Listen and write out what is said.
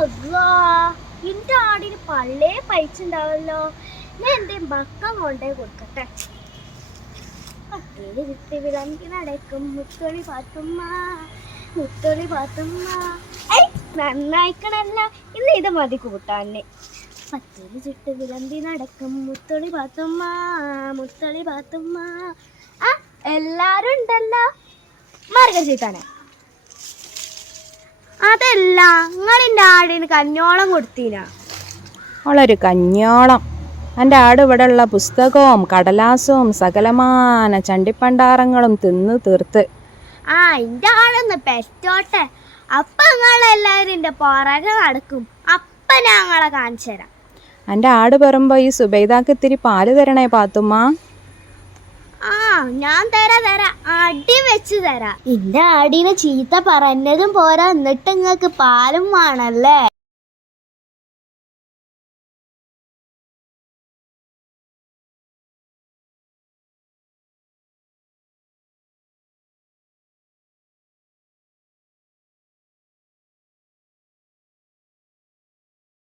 അല്ലാ, എന്റെ ആടിന് പള്ളേ പൈച്ചുണ്ടാവല്ലോ. ഞാൻ എന്റെ മക്കം കൊണ്ടേ കൊടുക്കട്ടെ. പട്ടേല് വിട്ട് വിളമ്പി നടക്കും മുത്തൊളി പാത്തുമ്മ, മുത്തൊളി പാത്തുമ്മ. നന്നായിക്കണല്ല, ഇന്ന് ഇത് മതി കൂട്ടാന്നെ. പട്ടേല് ചുട്ട് വിളമ്പി നടക്കും മുത്തൊളി പാത്തുമ്മ, മുത്തൊളി പാത്തുമ്മ. ആ, എല്ലാരും ഉണ്ടല്ലോ. മാർഗം ചെയ്താനെ. അതല്ല, നിങ്ങളിൻ്റെ ആടിന് കഞ്ഞോളം കൊടുത്തീനാ? അവളൊരു കഞ്ഞോളം. എൻ്റെ ആട് ഇവിടെയുള്ള പുസ്തകവും കടലാസവും സകലമാന ചണ്ടിപ്പണ്ടാരങ്ങളും തിന്ന് തീർത്ത്. ആ, എൻ്റെ ആടൊന്ന് പെറ്റോട്ടെ. അപ്പൊ നിങ്ങളെല്ലാവരും എൻ്റെ പുറകെ നടക്കും. അപ്പൊ ഞങ്ങളെ കാണിച്ചു തരാം. എൻ്റെ ആട് പെറുമ്പോൾ ഈ സുബൈദാക്ക് ഇത്തിരി പാല് തരണേ പാത്തുമ്മ. ആ, ഞാൻ തരാം, അടി വെച്ച് തരാം. എന്റെ ആടിനെ ചീത്ത പറഞ്ഞതും പോരാ, എന്നിട്ട് നിങ്ങക്ക് പാലും വേണല്ലേ?